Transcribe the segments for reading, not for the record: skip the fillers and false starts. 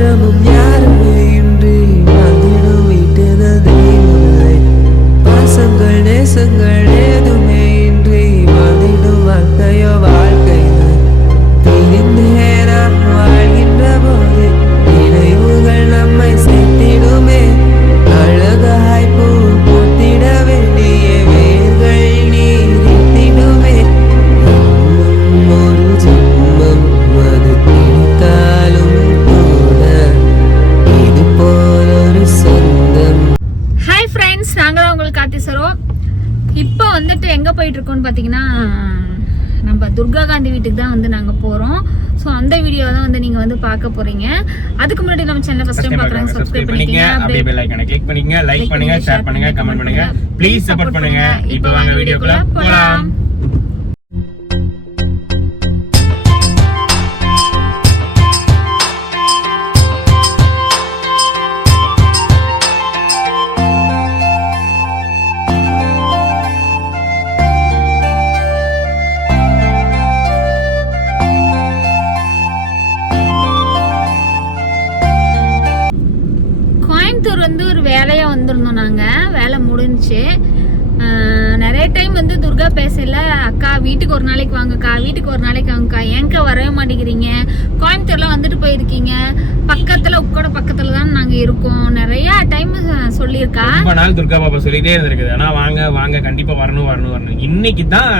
மாற்றமும் யாருமே இன்றி வாழ்ந்திடும் வீட்டின தெய்வங்களை பாசங்கள் நேசங்கள் ஏதுமே இன்றி வாழ்ந்திடும் வாழ்க்கையோ வாழ்க்கைகள் பிரிந்தே நாம் வாழ்கின்ற போது நினைவுகள் நம்மை சேர்த்திடுமே அழகாய் பூ பூத்திட வேண்டிய வேர்கள் நீரிட்டிடுமே ஒரு ஜென்மம் அது கிடைத்தாலும் கூட இது போல் ஒரு சொந்தம். ஹாய் ஃப்ரெண்ட்ஸ், நாங்கள் தான் உங்களுக்கு கார்த்தி சரோ. இப்போ வந்துட்டு எங்கே போயிட்டு இருக்கோம்னு பார்த்தீங்கன்னா நம்ம துர்கா காந்தி வீட்டுக்கு தான் வந்து நாங்கள் போகிறோம். ஸோ அந்த வீடியோ தான் வந்து நீங்கள் வந்து பார்க்க போகிறீங்க. அதுக்கு முன்னாடி நம்ம சேனலை ஃபர்ஸ்ட் டைம் பார்க்குறாங்க, சப்ஸ்கிரைப் பண்ணிக்கங்க, அப்படியே பெல் ஐகானை கிளிக் பண்ணிக்கங்க, லைக் பண்ணுங்க, ஷேர் பண்ணுங்க, கமெண்ட் பண்ணுங்க, ப்ளீஸ் சப்போர்ட் பண்ணுங்க. இப்போ வாங்க வீடியோக்குள்ள போகலாம். கோயம்புத்தூர் வந்து ஒரு வேலையா வந்திருந்தோம். நாங்கள் வேலை முடிஞ்சு நிறைய டைம் வந்து துர்கா பேசல, அக்கா வீட்டுக்கு ஒரு நாளைக்கு வாங்கக்கா, வீட்டுக்கு ஒரு நாளைக்கு வாங்கக்கா, ஏங்க வரவே மாட்டேங்கிறீங்க, கோயம்புத்தூர்ல வந்துட்டு போயிருக்கீங்க, பக்கத்துல உட்கோட பக்கத்துல தான் நாங்க இருக்கோம், நிறைய டைம் சொல்லியிருக்கா. ரொம்ப நாள் துர்கா பாப்பா சொல்லிட்டே இருந்திருக்குது, ஆனா வாங்க வாங்க கண்டிப்பா வரணும் வரணும் வரணும். இன்னைக்கு தான்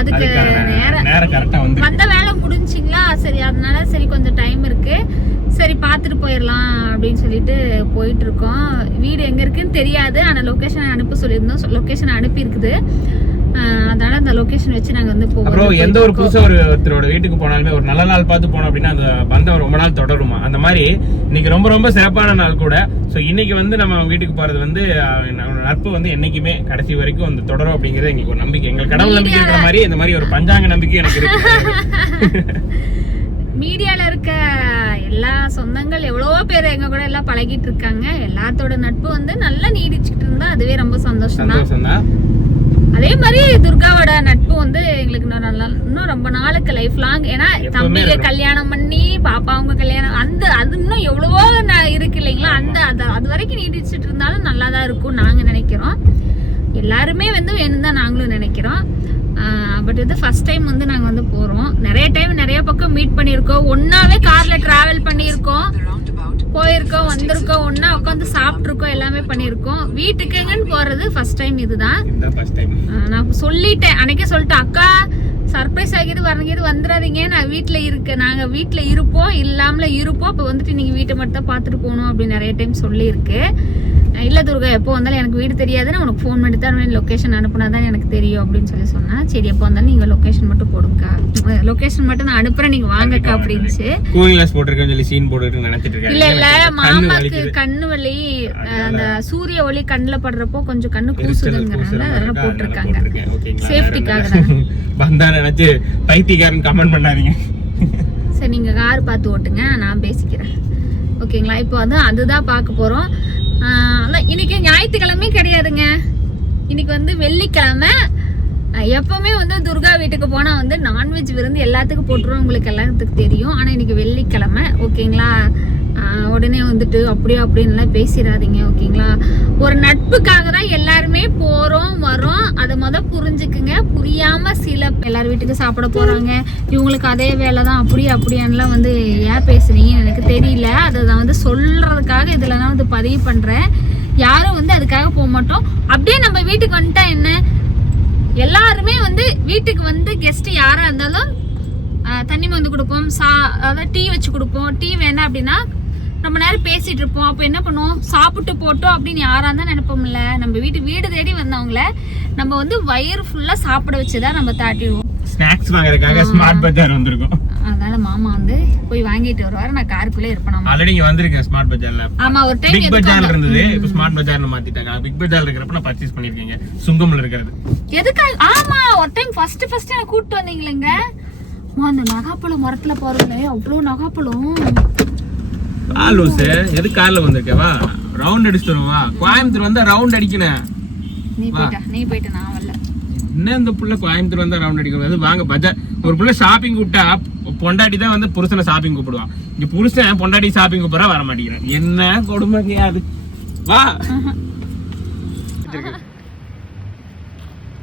அதுக்கு நேரம் கரெக்டா வந்து வந்த வேலை முடிஞ்சிங்களா, சரி அதனால சரி கொஞ்சம் டைம் இருக்கு, சரி பார்த்துட்டு போயிடலாம் அப்படின்னு சொல்லிட்டு போயிட்டு இருக்கோம். வீடு எங்க இருக்குன்னு தெரியாது, ஆனா லொகேஷன் அனுப்ப சொல்லியிருந்தோம், லொகேஷன் அனுப்பி இருக்குது. அதனால அந்த லொகேஷன் வச்சு நாங்க வந்து போவோம். அப்புறம் எந்த ஒரு புதுசா ஒருத்தரோட வீட்டுக்கு போனாலுமே ஒரு நல்ல நாள் பார்த்து போனோம் அப்படின்னா அந்த பந்தம் ரொம்ப நாள் தொடருமா. அந்த மாதிரி இன்னைக்கு ரொம்ப ரொம்ப சிறப்பான நாள் கூட. ஸோ இன்னைக்கு வந்து நம்ம வீட்டுக்கு போறது வந்து நட்பு வந்து என்னைக்குமே கடைசி வரைக்கும் வந்து தொடரும் அப்படிங்கிறது எங்களுக்கு ஒரு நம்பிக்கை. எங்களுக்கு கடவுள் நம்பிக்கை இருக்கிற மாதிரி இந்த மாதிரி ஒரு பஞ்சாங்க நம்பிக்கை எனக்கு இருக்கு. மீடியால இருக்க எல்லா சொந்தங்கள் எவ்வளவோ பேர் எங்க கூட எல்லாம் பழகிட்டு இருக்காங்க. எல்லாத்தோட நட்பு வந்து நல்லா நீடிச்சுட்டு இருந்தா அதுவே ரொம்ப சந்தோஷம் தான். அதே மாதிரி துர்காவோட நட்பு வந்து எங்களுக்கு இன்னும் ரொம்ப நாளுக்கு லைஃப் லாங். ஏன்னா தம்பிக்கு கல்யாணம் பண்ணி பாப்பா அவங்க கல்யாணம் அது இன்னும் எவ்வளவோ இருக்கு இல்லைங்களா, அது வரைக்கும் நீடிச்சுட்டு இருந்தாலும் நல்லா தான் இருக்கும் நாங்க நினைக்கிறோம். எல்லாருமே வந்து வேணும் தான் நாங்களும் நினைக்கிறோம். பட் இது ஃபர்ஸ்ட் டைம் வந்து நாங்கள் வந்து போகிறோம். நிறைய டைம் நிறைய பக்கம் மீட் பண்ணியிருக்கோம், ஒன்னாவே கார்ல டிராவல் பண்ணியிருக்கோம், போயிருக்கோம், வந்திருக்கோம், ஒன்னா உட்காந்து சாப்பிட்ருக்கோம், எல்லாமே பண்ணியிருக்கோம். வீட்டுக்கு எங்கன்னு போறது ஃபர்ஸ்ட் டைம் இதுதான். நான் சொல்லிட்டேன், அன்னைக்கே சொல்லிட்டேன், அக்கா சர்ப்ரைஸ் ஆகிட்டு வரங்கிட்டு வந்துடாதீங்க, நான் வீட்டில் இருக்கேன், நாங்கள் வீட்டில் இருப்போம், இல்லாமல இருப்போம், இப்போ வந்துட்டு நீங்கள் வீட்டை மட்டும் தான் பார்த்துட்டு போகணும் அப்படின்னு நிறைய டைம் சொல்லியிருக்கு. இல்லை துர்கா எப்போ வந்தாலும் எனக்கு வீடு தெரியாது, நான் உனக்கு ஃபோன் பண்ணி தான் லொக்கேஷன் அனுப்புனா தான் எனக்கு தெரியும் அப்படின்னு சொல்லி சொன்னா. சரி எப்போ வந்தாலும் நீங்கள் லொக்கேஷன் மட்டும் போடுங்கக்கா, லொக்கேஷன் மட்டும் நான் அனுப்புறேன், நீங்க வாங்கக்கா அப்படின்னுச்சு. இல்ல இல்ல மாமாக்கு கண்ணு வலி, அந்த சூரிய ஒளி கண்ணுல படுறப்போ கொஞ்சம் கண்ணு கூசுதுங்கிறனால அதெல்லாம் போட்டிருக்காங்க சேஃப்டிக்காக. நினைச்சு பைத்தியக்காரன் கமெண்ட் பண்ணாதீங்க. சரி நீங்க கார் பார்த்து ஓட்டுங்க, நான் பேசிக்கிறேன் ஓகேங்களா. இப்போ வந்து அதுதான் பார்க்க போறோம். இன்னைக்கு ஞாயிற்றுக்கிழமை கிடையாதுங்க, இன்னைக்கு வந்து வெள்ளிக்கிழமை. எப்பவுமே வந்து துர்கா வீட்டுக்கு போனா வந்து நான்வெஜ் விருந்து எல்லாத்துக்கும் போட்டுருவோம், உங்களுக்கு எல்லாத்துக்கும் தெரியும். ஆனா இன்னைக்கு வெள்ளிக்கிழமை ஓகேங்களா. உடனே வந்துட்டு அப்படியே அப்படின்னு பேசிடாதீங்க ஓகேங்களா. ஒரு நட்புக்காக தான் எல்லாருமே போறோம் வரோம், அதை புரிஞ்சுக்குங்க. புரியாம சில எல்லாரும் வீட்டுக்கு சாப்பிட போறாங்க, இவங்களுக்கு அதே வேலை தான் அப்படியான்லாம் வந்து ஏன் பேசுறீங்கன்னு எனக்கு தெரியல. அதை நான் வந்து சொல்றதுக்காக இதுல நான் வந்து பதிவு பண்றேன். யாரும் வந்து அதுக்காக போக மாட்டோம். அப்படியே நம்ம வீட்டுக்கு வந்துட்டா என்ன, எல்லாருமே வந்து வீட்டுக்கு வந்து கெஸ்ட் யாரா இருந்தாலும் தண்ணி வந்து கொடுப்போம், அதாவது டீ வச்சு கொடுப்போம். டீ வேணாம் அப்படின்னா ரொம்ப நேரம் பேசிட்டு இருப்போம். அப்போ என்ன பண்ணுவோம், சாப்பிட்டு போட்டோம் அப்படின்னு யாரா இருந்தா நினைப்போம்ல. நம்ம வீடு தேடி வந்தவங்கள நம்ம வந்து வயிறு ஃபுல்லா சாப்பிட வச்சுதான் நம்ம தாட்டிடுவோம். ஸ்நாக்ஸ் வாங்குறதுக்காக ஸ்மார்ட் பஜார் வந்திருக்கோம். அதனால மாமா வந்து போய் வாங்கிட்டு வருவாரு, நான் காருக்குள்ளே இருப்பேன். ஆல்ரெடி இங்க வந்திருக்கேன் ஸ்மார்ட் பஜார்ல. ஆமா ஒரு டைம் பிக் பஜார்ல இருந்தது, இப்போ ஸ்மார்ட் பஜார்னு மாத்திட்டாங்க. பிக் பஜார்ல இருக்கிறப்ப நான் பர்ச்சேஸ் பண்ணிருக்கீங்க, சுங்கம்ல இருக்கிறது. எதுக்காக? ஆமா ஒரு டைம் ஃபர்ஸ்ட் எனக்கு கூட்டிட்டு வந்தீங்களேங்க, அந்த நகாப்பழம் மரத்துல பாருங்களே, அவ்வளவு நகாப்பழம். எது கார்ல வந்திருக்கவா, ரவுண்ட் அடிச்சுட்டு வருவா. கோயம்புத்தூர் வந்தா ரவுண்ட் அடிக்கணும். நீ போயிட்ட நான் வரல. என்ன இந்த புள்ள கோயம்புத்தூர் வந்தா ரவுண்ட் அடிக்கணும். வாங்க பஜார். ஒரு புள்ள ஷாப்பிங் கூப்பிட்டா பொண்டாட்டி தான் வந்து புருஷனை ஷாப்பிங் கூப்பிடுவான். இங்க புருஷன் பொண்டாட்டி ஷாப்பிங் போறா வர மாட்டேங்கிறான். என்ன கொடுமைங்க அது. வா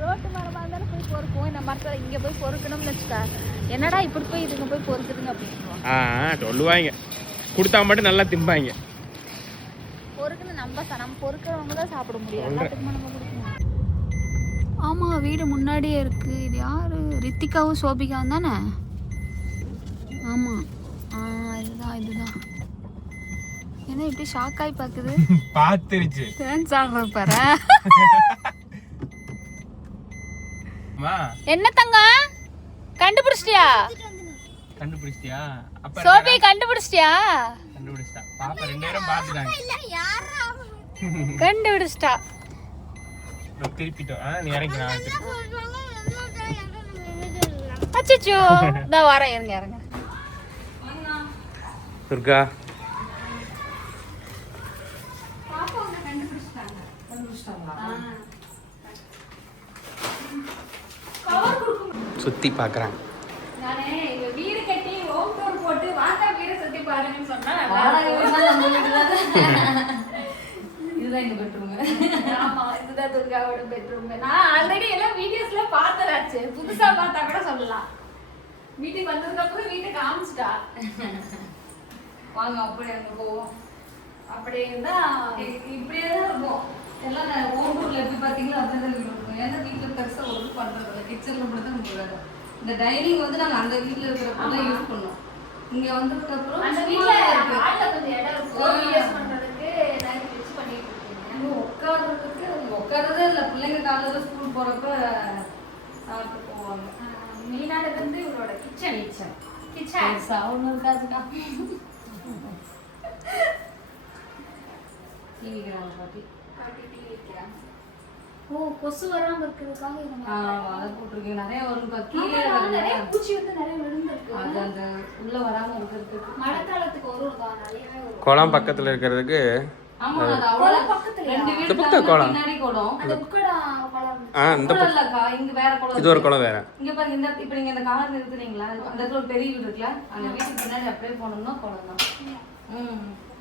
ரோட்டு மரமா இருந்தாலும் போய் பொறுக்கும். இந்த மரத்துல இங்க போய் பொறுக்கணும்னு வச்சுக்கா, என்னடா இப்படி போய் இதுங்க போய் பொறுக்குதுங்க அப்படின்னு சொல்லுவாங்க. கொடுத்தா மட்டும் நல்லா திம்பாங்க. பொறுக்குன்னு நம்ம பொறுக்கிறவங்க தான் சாப்பிட முடியும். எல்லாத்துக்குமே நம்ம கொடுக்கணும். ஆமா, வீடு முன்னாடியே இருக்கு. இது யாரு? ரித்திகாவும் சோபிகாவும் தானே? ஆமா, இதுதான். என்ன இப்படி ஷாக் ஆகி பாக்குது? பாத்துருச்சு. டான்ஸ் ஆடுற பாரு. என்ன தங்கம் கண்டுபிடிச்சிட்டியா? அப்ப சோபி கண்டுபிடிச்சிட்டியா? பாப்பா ரெண்டு பேரும் பாத்துட்டாங்க. கண்டுபிடிச்சிட்டா. திருப்பிட்டோம். நீ இறங்கினா அச்சச்சோ, நான் வரேன். இறங்க துர்கா. சுத்தி பாக்குறாங்க. நானே இங்க வீடு கட்டி ஹோம் டூர் போட்டு வாங்க வீடு சுத்தி பாருங்கன்னு சொன்னா இதுதான் எங்க பெட்ரூம். ஆமா, இதுதான் துர்காவோட பெட்ரூம். நான் ஆல்ரெடி எல்லாம் வீடியோஸ்ல பார்த்ததாச்சு. புதுசா பார்த்தா கூட சொல்லலாம். வீட்டுக்கு வந்ததுக்கு அப்புறம் வீட்டை காமிச்சிட்டா. வாங்க அப்படியே அங்க போவோம். அப்படியே தான் இப்படியே தான் இருக்கும். எல்லாம் நான் ஓம்பூர்ல எப்படி பாத்தீங்களா அப்படிதான் இருக்கும். ஏன்னா வீட்டுல பெருசா ஒர்க் பண்றது இல்லை. கிச்சன்ல மட்டும் தான் நமக்கு வேலை. இந்த டைனிங் வந்து நாங்க அந்த வீட்டுல இருக்கிறப்ப யூஸ் பண்ணோம். இங்க வந்ததுக்கு அப்புறம் அந்த வீட்ல ஹால்ல கொஞ்சம் இடம் இருக்கும். வீடியோஸ் பண்றதுக்கு நான் யூஸ் பண்ணிட்டு இருக்கேன். உட்கார்றதுக்கு உட்கார்றதே இல்லை. பிள்ளைங்க காலையில ஸ்கூல் போறப்ப சாப்பிட்டு போவாங்க. மீனாடு வந்து இவரோட கிச்சன். ஒண்ணு இருக்காதுக்கா. டிவிக்கிறாங்க பாட்டி. ஓ, கொசு வராம இருக்கிறதுக்காக அதை போட்டிருக்கேன். நிறைய வரும். கீழே நிறைய பூச்சி வந்து நிறைய விழுந்திருக்கு. அது அந்த உள்ள வராம இருக்கிறதுக்கு மழைக்காலத்துக்கு வரும். நிறைய குளம் பக்கத்துல இருக்கிறதுக்கு. ஆமா, அது அவ்வளவு பக்கத்துல ரெண்டு வீடு பின்னாடி குளம். அந்த உக்கடா குளம். இந்த இல்லக்கா, இங்க வேற குளம். இது ஒரு குளம் வேற. இங்க பாருங்க, இந்த இப்ப நீங்க இந்த கார் நிறுத்துறீங்களா, அந்த இடத்துல ஒரு பெரிய வீடு இருக்குல்ல, அந்த வீட்டுக்கு பின்னாடி அப்படியே போனோம்னா குளம் தான்.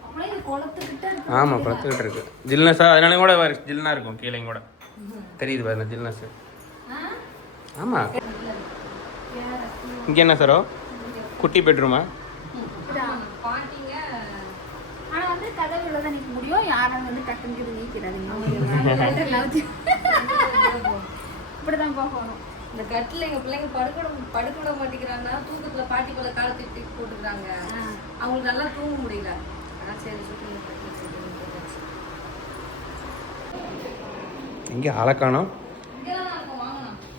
அப்படியே குளத்துக்கிட்ட இருக்கு. ஆமா, குளத்துக்கிட்ட இருக்கு. ஜில்னஸா அதனால கூட ஜில்னா இருக்கும். கீழே கூட தெரியுது பாருங்க ஜில்னஸ். ஆமா. இங்க என்ன சாரோ? குட்டி பெட்ரூமா? பாட்டிங்க. ஆனா வந்து கதவுல தான் நிக்க முடியும். யாரும் வந்து டக்குன்னு நீக்கிறாங்க. இப்படிதான் போகணும். இந்த கட்டில எங்க பிள்ளைங்க படுக்க விட மாட்டேங்கிறாங்கன்னா, தூக்கத்துல பாட்டி போல காலை தூக்கி போட்டுக்கிறாங்க. அவங்களுக்கு நல்லா தூங்க முடியல. அதான் சரி சொல்லி இங்க ஆளக்கானோம்.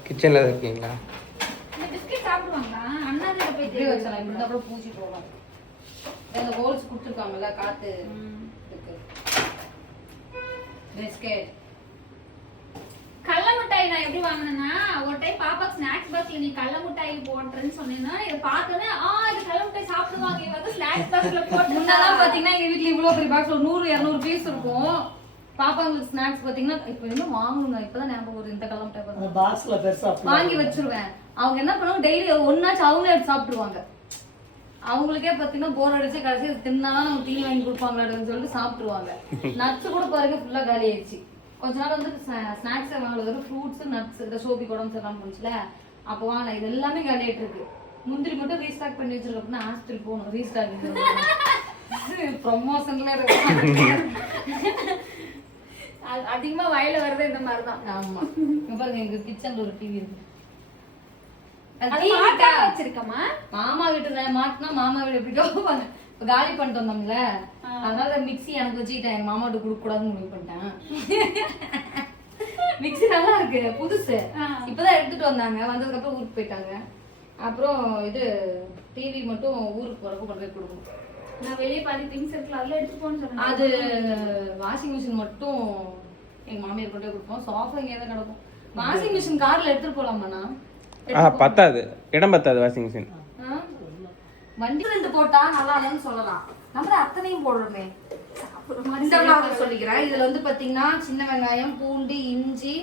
கிச்சன்ல இருக்கீங்களா? இந்த பிஸ்கட் சாப்பிடுவாங்களா? அண்ணா கிட்ட போய் இப்படி வச்சலாம். இப்படி தான் பூச்சி போகும். அந்த ஹோல்ஸ் கொடுத்துருக்காங்கல்ல, காத்து இருக்கு. பிஸ்கட் கடல மிட்டாய் நான் எப்படி வாங்கினேன்னா, ஒரு டைம் பாப்பா ஸ்நாக்ஸ் பாக்ஸ்ல நீ கடல மிட்டாய் போடுறேன்னு சொன்னீங்கன்னா, இதை பார்த்தோன்னே இது கடல மிட்டாய் சாப்பிடுவாங்க. இவ வந்து ஸ்நாக்ஸ் பாக்ஸ்ல போட்டு. முன்னாலாம் பாத்தீங்கன்னா எங்க வீட்டுல இவ்வளவு பெரிய பாக்ஸ் 100-200 பீஸ் இருக்கும். பாப்பாங்களுக்கு ஸ்நாக்ஸ் பாத்தீங்கன்னா இப்ப இன்னும் வாங்குங்க. இப்பதான் ஞாபகம் வருது. இந்த கடல மிட்டாய் பாக்ஸ்ல பெருசா வாங்கி வச்சிருவேன். அவங்க என்ன பண்ணுவாங்க, டெய்லி ஒன்னாச்சும் அவங்க எடுத்து சாப்பிட்டுருவாங்க. அவங்களுக்கே பாத்தீங்கன்னா போர் அடிச்சு கடைசி தின்னாலும் நம்ம தீனி வாங்கி கொடுப்பாங்களான்னு சொல்லிட்டு சாப்பிட்டுருவாங்க. நட்ஸ் கூட பாருங்க ஃபுல்லா காலி ஆயிடுச்சு. கொஞ்ச நாள் வந்து ஸ்நாக்ஸ் வாங்குறது ஃப்ரூட்ஸ் நட்ஸ். இந்த சோபி குடம் எல்லாம் போச்சுல, அப்போ வாங்க இது எல்லாமே காலி ஆயிட்டு இருக்கு. முந்திரி மட்டும் ரீஸ்டாக் பண்ணி வச்சிருக்கோம். அப்படின்னா ஹாஸ்டல் போகணும். ரீஸ்டாக் ப்ரொமோஷன்ல இருக்கு. அதிகமா வயல வருது இந்த மாதிரிதான். ஆமா, இங்க பாருங்க, எங்க கிச்சன்ல ஒரு டிவி இருக்கு. வச்சிருக்கமா மாமா வீட்டு மாட்டினா மாமா வீடு எப்படி போவாங்க. இப்ப காலி பண்ணிட்டு வந்தோம்ல, அதனால மிக்ஸி எனக்கு வச்சுக்கிட்டேன். எங்க மாமா வீட்டு கொடுக்க கூடாதுன்னு முடிவு பண்ணிட்டேன். மிக்ஸி நல்லா இருக்கு, புதுசு. இப்பதான் எடுத்துட்டு வந்தாங்க. வந்ததுக்கு அப்புறம் ஊருக்கு போயிட்டாங்க. அப்புறம் இது டிவி மட்டும் ஊருக்கு போறப்ப கொண்டு போய் கொடுக்கணும். நான் வெளியே பாதி திங்ஸ் இருக்குல்ல, அதெல்லாம் எடுத்து போன்னு சொன்னேன். அது வாஷிங் மிஷின் மட்டும் எங்க மாமியார் கொண்டு போய் கொடுப்போம். சோஃபா இங்கே தான் கிடக்கும். வாஷிங் மிஷின் கார்ல எடுத்துட்டு போலாமாண்ணா? பத்தாது, இடம் பத்தாது வாஷிங் மிஷின். வண்டி 2 போட்டா நல்லா இல்லைன்னு சொல்லலாம். நம்ம அத்தனையும் போடுறோமே. இந்த மாதிரி சொல்லிக்கிறேன். இதுல வந்து பாத்தீங்கன்னா சின்ன வெங்காயம், பூண்டு, இஞ்சி,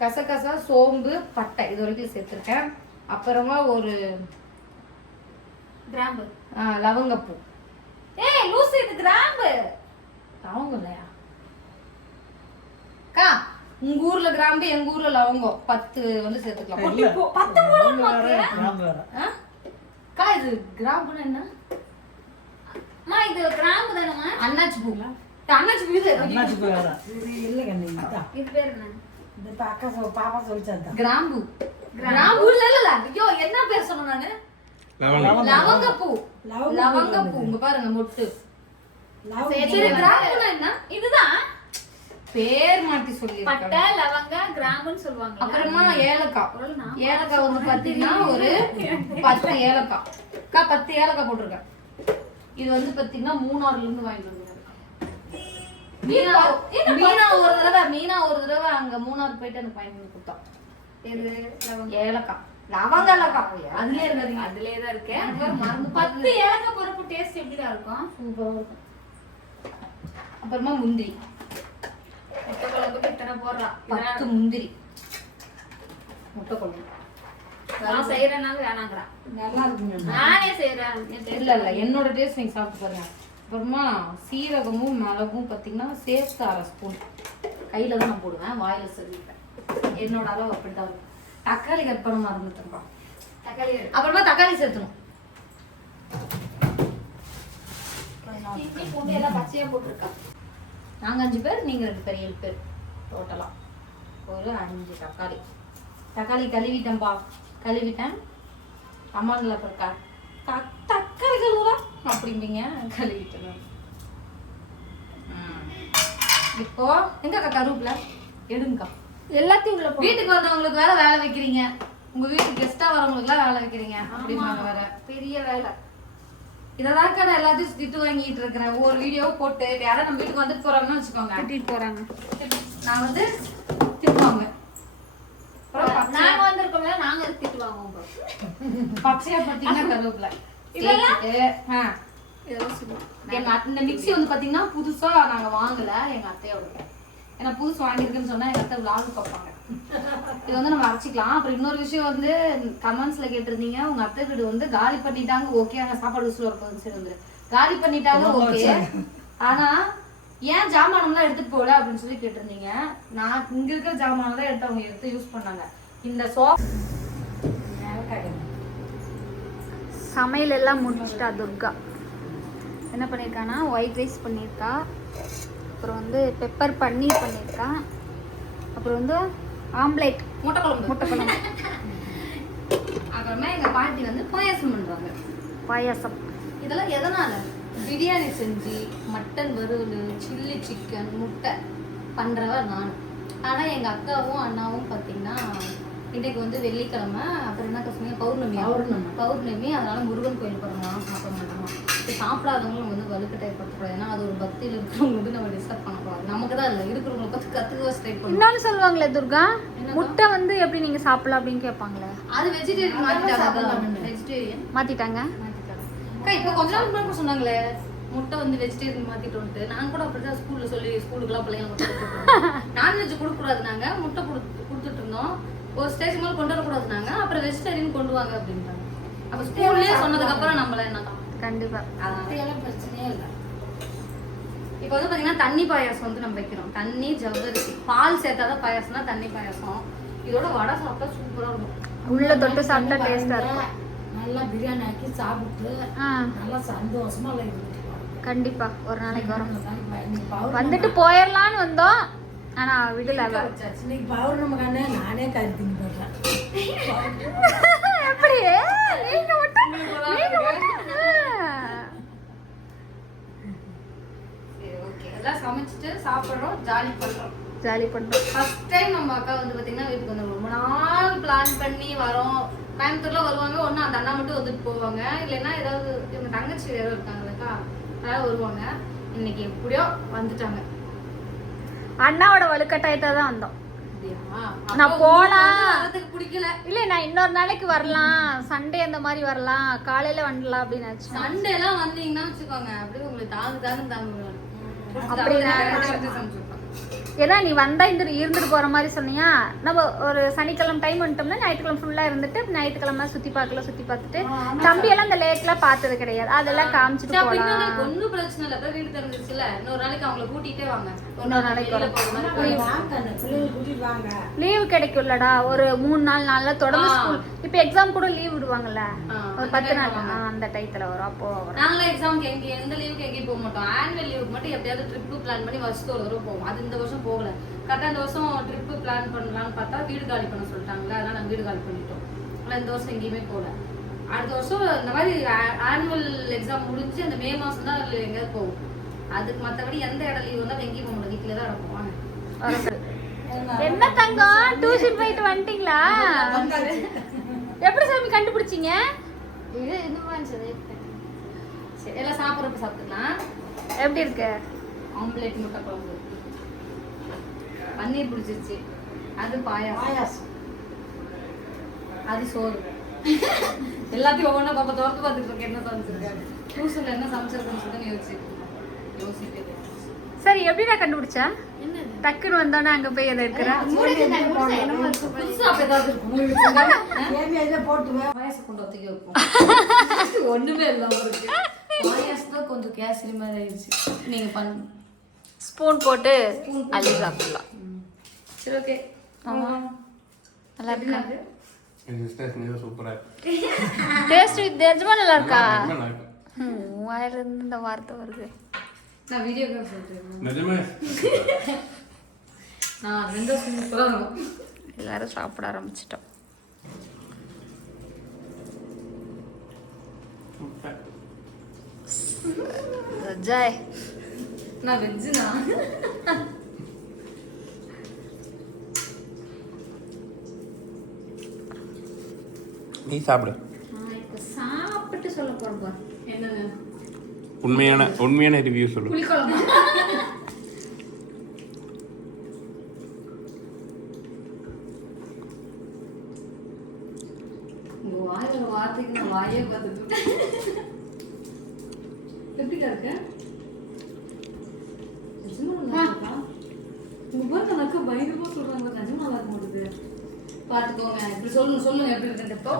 கசகசா, சோம்பு, பட்டை இது வரைக்கும் சேர்த்திருக்கேன். அப்புறமா ஒரு கிராம்பு, லவங்கப்பூ லவங்கம் இல்லையா அக்கா? உங்க ஊர்ல கிராம்பு, எங்க ஊர்ல லவங்கம் 10 வந்து சேர்த்துக்கலாம். 10 போடணுமா? அக்கா இது கிராம்புன்னா என்ன? அம்மா இது கிராம்பு தானம்மா? அன்னாச்சி பூ. அன்னாச்சி பூ இது இது பேர் என்ன? கிராம்பு. கிராம்பு இல்ல இல்ல. ஐயோ என்ன பேர் சொன்னேன் நானு? லவங்கப்பூ. லவங்கப்பூ. இங்க பாருங்க மொட்டு. சரி கிராம்புனா என்ன? இதுதான் பேர் மாத்தி சொல்லி பட்டை லவங்க கிராம்புன்னு சொல்லுவாங்க. அப்புறமா ஏலக்காய். ஏலக்காய் வந்து பாத்தீங்கன்னா ஒரு 10 ஏலக்காய். அக்கா 10 ஏலக்காய் போட்டிருக்கேன். இது வந்து பாத்தீங்கன்னா மூணாறுல இருந்து வாங்கிட்டு வந்தேன். மீனா ஒரு தடவை அங்க மூணாறு போயிட்டு எனக்கு வாங்கி வந்து கொடுத்தான். ஏலக்காய் லவங்க ஏலக்காய் அதுலயே இருக்காதீங்க. அதுலயே தான் இருக்கு. மறந்து 10 ஏலக்காய் பருப்பு டேஸ்ட் எப்படிடா இருக்கும்? சூப்பரா இருக்கும். அப்புறமா முந்திரி. முட்டை குழம்புக்கு இத்தனை போடுறா. 10 முந்திரி. முட்டை குழம்பு நான் செய்யறனால வேணாங்கறா. நல்லா இருக்குங்க. நானே செய்யறேன். இல்ல இல்ல என்னோட டேஸ்ட் நீங்க சாப்பிட்டு பாருங்க. அப்புறமா சீரகமும் மிளகும் பாத்தீங்கன்னா சேர்த்து 1/2 ஸ்பூன். கையில தான் நான் போடுவேன், வாயில சொல்லிட்டேன். என்னோட அளவு அப்படிதான் இருக்கும். தக்காளி கட் பண்ண மறந்துட்டேன்பா. தக்காளி அப்புறமா தக்காளி சேர்த்தணும். இஞ்சி பூண்டு எல்லாம் பச்சையா போட்டுருக்கா. நாங்க 5 பேர், நீங்க 2 பேர், 7 பேர் டோட்டலா. ஒரு 5 தக்காளி. தக்காளி கழுவிட்டேன்பா. கழுவிட்டேன். அம்மாங்கள இருக்கா தக்காளி கழுவுறா அப்படிம்பீங்க. கழுவிட்டேன். இப்போ எங்கக்கா கருவேப்பிலை எடுங்கக்கா. எல்லாத்தையும் உள்ள போடு. வீட்டுக்கு வந்தவங்களுக்கு வேற வேலை வைக்கிறீங்க, உங்க வீட்டுக்கு கெஸ்டா வரவங்களுக்கு எல்லாம் வேலை வைக்கிறீங்க அப்படின்னாங்க. வேற பெரிய வேலை. இததாக்கா நான் எல்லாத்தையும் திட்டு வாங்கிட்டு இருக்கிறேன். ஒவ்வொரு வீடியோ போட்டு யாராவது நம்ம வீட்டுக்கு வந்துட்டு போறாங்கன்னு வச்சுக்கோங்க, கட்டிட்டு போறாங்க. நான் வந்து திட்டுவாங்க. நாங்க வந்திருக்கோம்ல, நாங்க திட்டுவாங்க. பச்சையா பாத்தீங்கன்னா கருவேப்பிலை இதெல்லாம் இதெல்லாம் சொல்லுவோம். இந்த மிக்ஸி வந்து பாத்தீங்கன்னா புதுசா நாங்க வாங்கல, எங்க அத்தையோட. ஏன்னா புதுசு வாங்கியிருக்குன்னு சொன்னா எங்க அத்தை விளாகு பார்ப்பாங்க. இது வந்து நம்ம அரைச்சிக்கலாம். அப்புறம் இன்னொரு விஷயம் வந்து கமெண்ட்ஸ்ல கேட்டிருந்தீங்க, உங்க அத்தை வீடு வந்து காலி பண்ணிட்டாங்க, ஓகே அங்க சாப்பாடு விசுல இருக்கும். சரி வந்து காலி பண்ணிட்டாங்க ஓகே, ஆனா ஏன் ஜாமானம்லாம் எடுத்துட்டு போகல அப்படின்னு சொல்லி கேட்டிருந்தீங்க. நான் இங்க இருக்கிற ஜாமானம் தான் எடுத்து அவங்க எடுத்து யூஸ் பண்ணாங்க. இந்த சமையல் எல்லாம் முடிச்சிட்டா துர்கா. என்ன பண்ணியிருக்கானா ஒயிட் ரைஸ் பண்ணியிருக்கா, அப்புறம் வந்து பெப்பர் பன்னீர் பண்ணியிருக்கா, அப்புறம் வந்து ஆம்லேட் முட்டை குழம்பு. அப்புறமா எங்க பாட்டி வந்து பாயாசம் பண்றாங்க. பாயாசம். இதெல்லாம் எதனால? பிரியாணி செஞ்சு மட்டன் வறுவல், சில்லி சிக்கன், முட்டை பண்றவ நான். ஆனா எங்க அக்காவும் அண்ணாவும் பாத்தீங்கன்னா இன்னைக்கு வந்து வெள்ளிக்கிழமை, அப்புறம் என்ன சொன்னீங்க பௌர்ணமி, அதனால முருகன் கோயில் போறோம் சாப்பிட மாட்டோமா. இப்போ சாப்பிடாதவங்களும் வந்து வலுக்கட்டாயப்படுத்தக்கூடாது. ஏன்னா அது ஒரு பக்தியில் இருக்கிறவங்க வந்து நம்ம டிஸ்டர்ப் பண்ணக்கூடாது. நமக்கு தான் இல்லை, இருக்கிறவங்களுக்கு பார்த்து கற்றுக்க ஸ்ட்ரைட் பண்ணணும். இன்னொன்று சொல்லுவாங்களே துர்கா, முட்டை வந்து எப்படி நீங்க சாப்பிடலாம் அப்படின்னு கேட்பாங்களே. அது வெஜிடேரியன் மாத்திட்டாங்க. வெஜிடேரியன் மாத்திட்டாங்க. அக்கா இப்போ கொஞ்ச நாள் முன்னாடி சொன்னாங்களே முட்டை வந்து வெஜிடேரியன் மாத்திட்டோம்ட்டு. நாங்க கூட அப்படிதான் ஸ்கூல்ல சொல்லி ஸ்கூலுக்குலாம் பிள்ளைங்க முட்டை கொடுத்துருக்கோம். நான்வெஜ் கொடுக்கக்கூடாது, நாங்க முட்டை கொடுத்துட்டு இருந்தோம். ஒரு ஸ்டேஜ் மேலே கொண்டு வரக்கூடாதுனாங்க, அப்புறம் வெஜிடேரியன் கொண்டு வாங்க அப்படின்ட்டாங்க. அப்போ ஸ்கூல்லேயே சொன்னதுக்கு அப்புறம் நம்மள என்னதான் கண்டிப்பா அதெல்லாம் பிரச்சனையே இல்லை. இப்போ வந்து பார்த்தீங்கன்னா தண்ணி பாயாசம் வந்து நம்ம வைக்கிறோம். தண்ணி ஜவ்வரிசி பால் சேர்த்தாதான் பாயாசம்னா தண்ணி பாயாசம். இதோட வடை சாப்பிட்டா சூப்பராக இருக்கும். உள்ள தொட்டு சாப்பிட்டா டேஸ்டா இருக்கும். நல்லா பிரியாணி ஆக்கி சாப்பிட்டு நல்லா சந்தோஷமா கண்டிப்பா ஒரு நாளைக்கு வரும். வந்துட்டு போயிடலான்னு வந்தோம், ஆனா விடல. இன்னைக்கு பௌர்ணமி கண்ணே நானே கருத்தின்னு போடுறேன். எப்படி நீங்க மட்டும் எல்லாம் சமைச்சிட்டு சாப்பிட்றோம், ஜாலி பண்றோம். ஃபர்ஸ்ட் டைம் நம்ம அக்கா வந்து பாத்தீங்கன்னா வீட்டுக்கு வந்து ரொம்ப நாள் பிளான் பண்ணி வரோம். கோயம்புத்தூர்ல வருவாங்க, ஒன்னும் அந்த அண்ணா மட்டும் வந்துட்டு போவாங்க, இல்லைன்னா ஏதாவது இவங்க தங்கச்சி வேற இருக்காங்கல்லக்கா, அதனால வருவாங்க. இன்னைக்கு எப்படியோ வந்துட்டாங்க. அண்ணாவோட வலுக்கட்டாயத்தை தான் வந்தோம். நான் போலாம் பிடிக்கல இல்ல, நான் இன்னொரு நாளைக்கு வரலாம், சண்டே அந்த மாதிரி வரலாம், காலையில வந்துடலாம் அப்படின்னு நினைச்சேன். சண்டே எல்லாம் வந்தீங்கன்னா வச்சுக்கோங்க அப்படியே உங்களுக்கு தாங்கு ஏன்னா நீ வந்தா இந்த இருந்துட்டு போற மாதிரி சொன்னியா, நம்ம ஒரு சனிக்கிழமை டைம் வந்துட்டோம்னா ஞாயிற்றுக்கிழமை ஃபுல்லா இருந்துட்டு ஞாயிற்றுக்கிழமை சுத்தி பார்த்துட்டு தம்பி எல்லாம் இந்த லேக்லாம் பார்த்தது கிடையாது, அதெல்லாம் காமிச்சிட்டு போலாம். ஒன்னும் பிரச்சனை இல்ல, வீடு தெரிஞ்சிருச்சுல, இன்னொரு நாளைக்கு அவங்கள கூட்டிட்டே வாங்க. இன்னொரு நாளைக்கு வாங்க. லீவு கிடைக்கும்லடா, ஒரு 3-4 நாள்ல தொடர்ந்து ஸ்கூல். இப்ப எக்ஸாம் கூட லீவ் விடுவாங்கல்ல, ஒரு 10 நாள் அந்த டைத்துல வரும். அப்போ நாங்களே எக்ஸாம்க்கு எந்த லீவுக்கு எங்கேயும் போக மாட்டோம். ஆனுவல் லீவுக்கு மட்டும் எப்படியாவது ட்ரிப்பு பிளான் பண்ணி வருஷத்துக்கு ஒரு தடவை போவோம். அது இந்த வருஷம் போகல. கரெக்டா இந்த வருஷம் ட்ரிப்பு பிளான் பண்ணலாம்னு பார்த்தா வீடு காலி பண்ண சொல்லிட்டாங்களா, அதனால நாங்கள் வீடு காலி பண்ணிட்டோம். ஆனால் இந்த வருஷம் எங்கேயுமே போகல. அடுத்த வருஷம் இந்த மாதிரி ஆனுவல் எக்ஸாம் முடிஞ்சு அந்த மே மாசம் தான் எங்கேயாவது போவோம். அதுக்கு மற்றபடி எந்த இடம் லீவ் வந்தாலும் எங்கேயும் போக முடியாது, வீட்டில தான் இருப்போம். என்ன தங்கம் டியூஷன் போயிட்டு வந்துட்டீங்களா? எப்படி சாமி கண்டுபிடிச்சீங்க? இது இந்த மாதிரி சரி, எல்லாம் சாப்பிட்றப்ப சாப்பிட்டுக்கலாம். எப்படி இருக்கு? ஆம்லேட் முட்டை குழம்பு, பன்னீர் பிடிச்சிருச்சு, அது பாயாசம், அது சோறு. எல்லாத்தையும் ஒவ்வொன்றா பாப்பா தோர்த்து பார்த்துட்டு இருக்கேன் என்ன சமைச்சிருக்காரு, டியூஷன்ல என்ன சமைச்சிருக்குன்னு சொல்லி யோசிப்பேன். சரி, எப்படி நான் கண்டுபிடிச்சா? டக்குன்னு வந்தோன்னே அங்க போய் எதை இருக்கிறா பாயாசம் கொண்டு ஒத்துக்கி வைப்போம். ஒண்ணுமே இல்லாம இருக்கு. பாயாசம் தான் கொஞ்சம் கேசரி மாதிரி ஆயிடுச்சு. நீங்க பண்ணு, ஸ்பூன் போட்டு அள்ளி சாப்பிடலாம். சரி, ஓகே. ஆமா, நல்லா இருக்கு. சூப்பரா டேஸ்ட் நிஜமா நல்லா இருக்கா? வாயில இருந்து இந்த வார்த்தை வருது. நான் வீடியோ கால் சொல்றேன். நிஜமே நான் ரெண்டு சூப்பரா இருக்கும். எல்லாரும் சாப்பிட ஆரம்பிச்சிட்டோம். ஜாய், நான் வெஜ்ஜுனா நீ சாப்பிடு. இப்ப சாப்பிட்டு சொல்ல போறோம் பாரு. என்னங்க உண்மையான ரிவ்யூ சொல்லு. புளிக்குழம்பு வாயில வார்த்தைக்கு நான் வாயே பார்த்துட்டு எப்படிக்கா இருக்கு? நிஜமா நல்லா இருக்கா? உங்க பார்த்து எனக்கு பயங்கரமா சொல்றாங்க, நிஜமா நல்லா இருக்க மாட்டேது. பார்த்துக்கோங்க, இப்படி சொல்லுங்க எப்படி இருக்குன்னு. இப்போ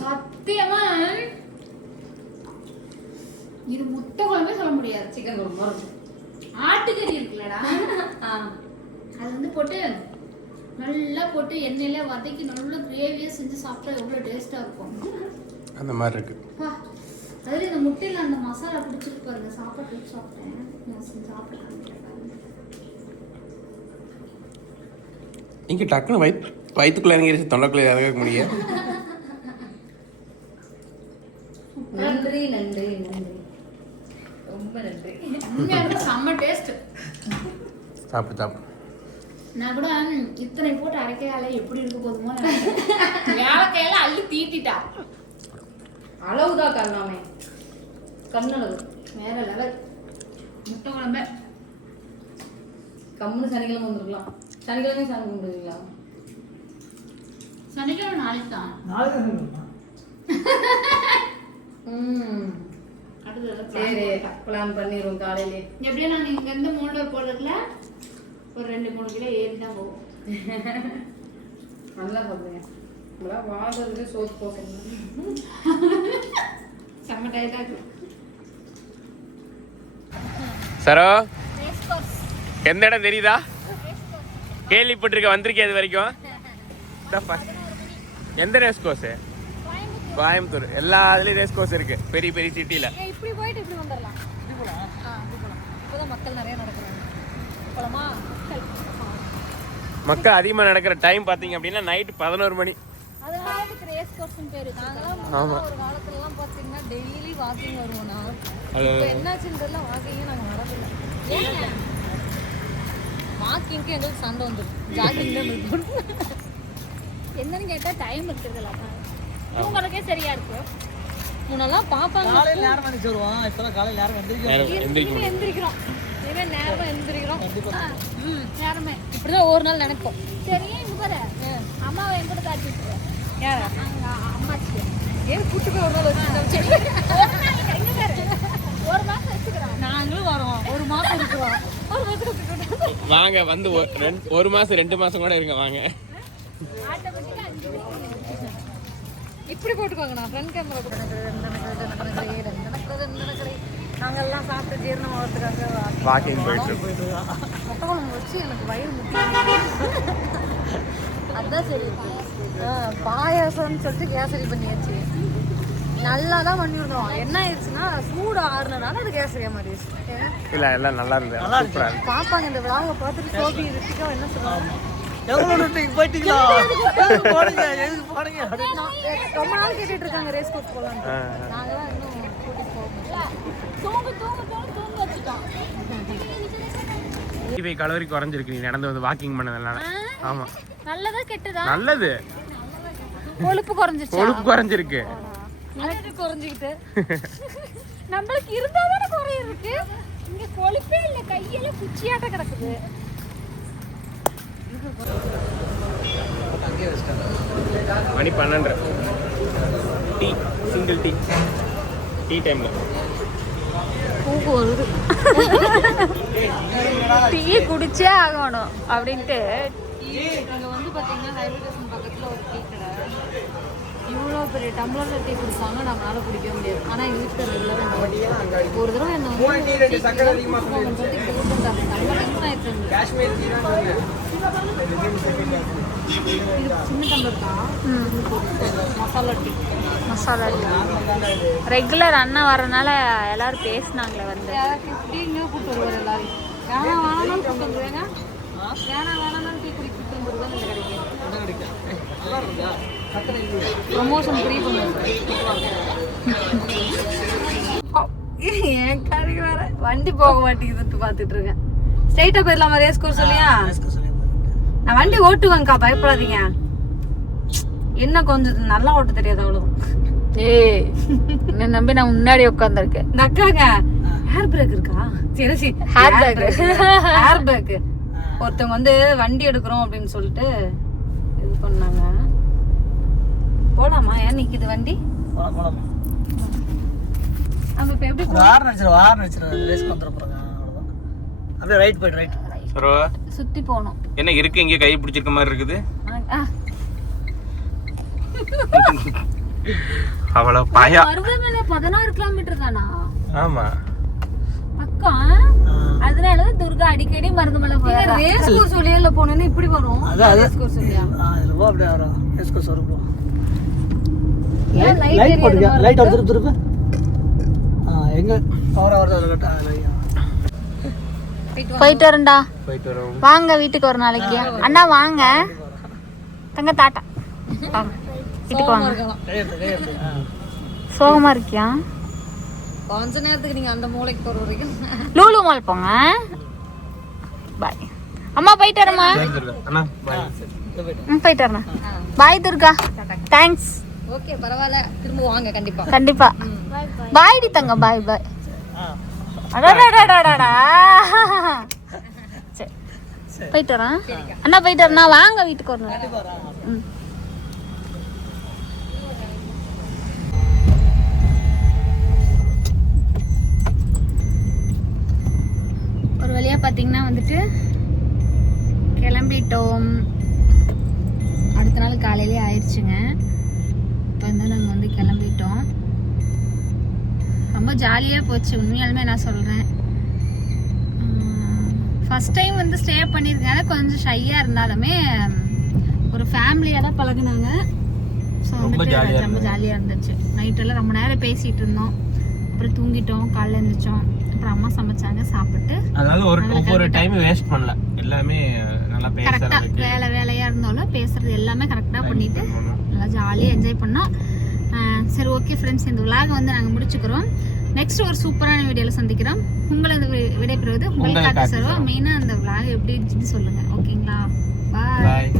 சத்தியமா இது முட்டை குழம்பே சொல்ல முடியாது. சிக்கன் குழம்பு வரும். ஆட்டுக்கறி இருக்குல்லடா, அது வந்து போட்டு நல்லா போட்டு எண்ணெயில வதக்கி நல்லா கிரேவியா செஞ்சு சாப்பிட்டா எவ்வளவு டேஸ்டா இருக்கும். அந்த மாதிரி இருக்கு. அதுல இந்த முட்டையில அந்த மசாலா பிடிச்சிட்டு பாருங்க. சாப்பிட்டேன் சாப்பிட்டேன். இங்க டக்குன்னு வயிற்றுக்குள்ள இறங்கிடுச்சு, தொண்டைக்குள்ள இறங்க முடியாது. நன்றி நன்றி நன்றி, ரொம்ப நன்றி. உண்மையாலுமே செம்ம டேஸ்ட். சாப்பிடு. நான் கூட இத்தனை போட்டு அரைக்கையால எப்படி இருக்க போதுமோ வேலைக்கையில அள்ளி தீட்டிட்டா. அளவுதான் காரணமே, கண்ணளவு வேற லெவல். முட்டை குழம்பு கம்முன்னு சனிக்கிழமை வந்துருக்கலாம். சனிக்கிழமை சாமி கும்பிடுவீங்களா? சனிக்கிழமை நாளைக்கு தான். சரி, பிளான் பண்ணிடுவோம் காலையிலே. எப்படியும் நாங்கள் இங்கேருந்து மூணூர் போடுறதுல ஒரு 2-3 கிலோ ஏறி தான் போவோம். நல்லா பண்ணுங்க. நம்மளாம் வாழ்றதுக்கு சோறு போக்கணும். செம்ம டயர்டாக இருக்கு. சரோ, எந்த இடம் தெரியுதா? கேள்விப்பட்டிருக்க, வந்திருக்கேன் இது வரைக்கும். எந்த ரேஸ் கோர்ஸ்? கோயம்புத்தூர். எல்லா இதுலயும் ரேஸ் கோர்ஸ் இருக்கு, பெரிய பெரிய சிட்டில. இப்படி போயிட்டு இப்படி வந்துடலாம். இப்போதான் மக்கள் நிறைய நடக்கிறாங்க. போலாமா? மக்கள் அதிகமா நடக்கிற டைம் பாத்தீங்க அப்படின்னா நைட் 11 மணி. அதனால இதுக்கு ரேஸ் கோர்ஸ்னு பேரு. நாங்களாம் ஒரு காலத்துலலாம் பார்த்தீங்கன்னா டெய்லி வாக்கிங் வருவோம்னா, இப்போ என்னாச்சுன்றதுல வாக்கிங்கே நாங்கள் வரதில்லை. ஏங்க வாக்கிங்க்கு எங்களுக்கு சண்டை வந்துடும், ஜாக்கிங் தான் இருக்கும். என்னன்னு கேட்டா டைம் இருக்குதுல்ல, தூங்குறதுக்கே சரியா இருக்கு. முன்னெல்லாம் பாப்பாங்க காலையில நேரம் வந்து வருவோம், இப்பெல்லாம் காலையில நேரம் எந்திரிக்கிறோம். நேரமா எந்திரிக்கிறோம். நேரமே இப்படிதான் ஒரு நாள் நினைப்போம். சரி, இங்க பாரு, அம்மாவை என் கூட தாட்டி விட்டுருவேன். யாரா? அம்மாச்சி ஏன் கூட்டு போய் ஒரு நாள் வச்சு எங்க பாரு, 1 மாசம் வச்சுக்கிறோம். நாங்களும் வரோம், 1 மாசம் இருக்கிறோம். வாங்க வந்து ஒரு மாசம் 2 மாசம் கூட இருங்க வாங்க. இப்படி போட்டுக்கோங்க. நான் ஃப்ரண்ட் கேமரா நாங்கெல்லாம் சாப்பிட்டு ஜீரணம் ஆகிறதுக்காக வாக்கிங் போயிட்டு மொத்தம் வச்சு எனக்கு வயிறு முட்டி. அதான் சரி பாயாசம்னு சொல்லிட்டு கேசரி பண்ணியாச்சு. நல்லா தான் பண்ணிருந்தோம். என்ன ஆயிடுச்சுன்னா சூடு ஆறுனனால அது கேசரியா மாறிடுச்சு. இல்ல எல்லாம் நல்லா இருந்தது. பாப்பாங்க இந்த விழாவை பார்த்துட்டு சோபி ரித்திகா என்ன சொல்லுவாங்க, போயிட்டீங்களா போடுங்க எதுக்கு போடுங்க ரொம்ப நாள் கேட்டுட்டு இருக்காங்க ரேஸ் கோர்ஸ் போகலான்னு. நாங்களாம் இன்னும் கூட்டிட்டு போகணும். கலோரி குறைஞ்சிருக்கு நீ நடந்து வந்து வாக்கிங் பண்ணதுனால. ஆமா நல்லதா கெட்டதா? நல்லது. கொழுப்பு குறைஞ்சிருச்சு. கொழுப்பு குறைஞ்சிருக்கு. எனக்கு குறைஞ்சிக்கிட்டு நம்மளுக்கு இருந்தாதானே குறையிருக்கு. இங்க கொழுப்பே இல்ல, கையில குச்சியாட்ட கிடக்குது. மணி 12. டீ சிங்கிள் டீ டைம்ல பூக்கு வருது. டீ குடிச்சே ஆகணும் அப்படின்ட்டு. இங்க வந்து பாத்தீங்கன்னா ரயில்வே ஸ்டேஷன் பக்கத்துல ஒரு டீ கடை. இவ்வளோ பெரிய டம்ளர்ல டீ குடிச்சாங்க, நம்மளால குடிக்க முடியாது. ஆனா எங்க வீட்டுக்காரர் எல்லாரும் ஒரு தடவை என்ன சின்ன டம்ளர் தான் மசாலா டீ ரெகுலர் அண்ணா வரனால எல்லாரும் பேசினாங்களே வந்து. டீங்க கூப்பிட்டு வருவார் எல்லாரும். வேணா வேணாலும் கூப்பிட்டு வந்துருவேங்க. வேணா வேணாலும் டீ குடிக்கிட்டு வந்துருதான் இந்த கடைக்கு. ப்ரமோஷன் ஃப்ரீ பண்ணுவாங்க. என் கடைக்கு வேற வண்டி போக மாட்டேங்குது பார்த்துட்டு இருக்கேன். ஸ்ட்ரைட்டா போயிடலாமா ரேஸ் கோர்ஸ் சொல்லியா? நான் வண்டி ஓட்டுவேங்க்கா, பயப்படாதீங்க. என்ன கொஞ்சம் நல்லா ஓட்ட தெரியாது அவ்வளவு. ஏய் என்ன நம்பி நான் முன்னாடி உட்காந்துருக்கேன். இந்த அக்காங்க ஹேர் பிரேக் இருக்கா? சரி சரி ஹேர் பேக். ஹேர் பேக் ஒருத்தவங்க வந்து வண்டி எடுக்கிறோம் அப்படின்னு சொல்லிட்டு இது பண்ணாங்க. போலாமா? ஏன் நிக்குது வண்டி? போலாம். நம்ம இப்ப எப்படி வார் நினைச்சிரும் ரேஸ்க்கு வந்துட போறாங்க. அவ்வளவுதான். அப்படியே ரைட் போயிட்டு ரைட். சுத்தி போகணும். என்ன இருக்கு இங்க கை பிடிச்சிருக்க மாதிரி இருக்குது. அவ்வளவு பாயா. மருதமலை 16 கிலோமீட்டர் தானா? ஆமா பக்கம். அதனாலதான் துர்கா அடிக்கடி மருதமலை போறா. ரேஸ் கோர்ஸ் வழியில போனேன்னு இப்படி வரும். அதான் ரேஸ் கோர்ஸ் வழியா இதுல போ அப்படியே வரும். ரேஸ்க்கு வரும். ஏன் லைட் போடுங்க. லைட் வந்து திருப்பு. எங்க பவர் வரது இருக்கட்டா. போயிட்டு வரேன்டா. போயிட்டு வரோம். வாங்க வீட்டுக்கு ஒரு நாளைக்கு. அண்ணா வாங்க. தங்க தாட்டா. வாங்க வீட்டுக்கு வாங்க. சோகமா இருக்கியா? கொஞ்ச நேரத்துக்கு நீங்க அந்த மூளைக்கு போற வரைக்கும் லூலு மால் போங்க. பாய் அம்மா. போயிட்டு வரமா? அண்ணா பாய். போயிட்டு வரேன். பாய் துர்கா. தேங்க்ஸ். ஓகே பரவாயில்ல. திரும்ப வாங்க கண்டிப்பா. கண்டிப்பா. பாய் டி தங்க. பாய் பாய். அடடடடடடா. சரி போயிட்டு வரேன் அண்ணா. போயிட்டு வரேன். வாங்க வீட்டுக்கு ஒரு நாள். ஒரு வழியா பாத்தீங்கன்னா வந்துட்டு கிளம்பிட்டோம். அடுத்த நாள் காலையிலே ஆயிடுச்சுங்க. இப்போ வந்து நாங்கள் வந்து கிளம்பிட்டோம். ரொம்ப ஜாலியாக போச்சு உண்மையாலுமே நான் சொல்கிறேன். ஃபஸ்ட் டைம் வந்து ஸ்டே பண்ணியிருக்கனால கொஞ்சம் ஷையாக இருந்தாலுமே ஒரு ஃபேமிலியாக தான் பழகுனாங்க. ஸோ வந்துட்டு ரொம்ப ஜாலியாக இருந்துச்சு. நைட்டெல்லாம் ரொம்ப நேரம் பேசிகிட்டு இருந்தோம். அப்புறம் தூங்கிட்டோம். காலைல எழுந்திரிச்சோம். அப்புறம் அம்மா சமைச்சாங்க, சாப்பிட்டு. அதாவது ஒவ்வொரு டைம் வேஸ்ட் பண்ணல. எல்லாமே நல்லா கரெக்டாக வேலையாக இருந்தாலும் பேசுறது எல்லாமே கரெக்டாக பண்ணிட்டு நல்லா ஜாலியாக என்ஜாய் பண்ணோம். சரி ஓகே ஃப்ரெண்ட்ஸ், இந்த விலாகை வந்து நாங்கள் முடிச்சுக்கிறோம். நெக்ஸ்ட் ஒரு சூப்பரான வீடியோவில் சந்திக்கிறோம். உங்களை இந்த விடைபெறுவது உங்களை காட்டு சர்வா. மெயினாக அந்த விலாகை எப்படி இருந்துச்சுன்னு சொல்லுங்கள். ஓகேங்களா? பாய்.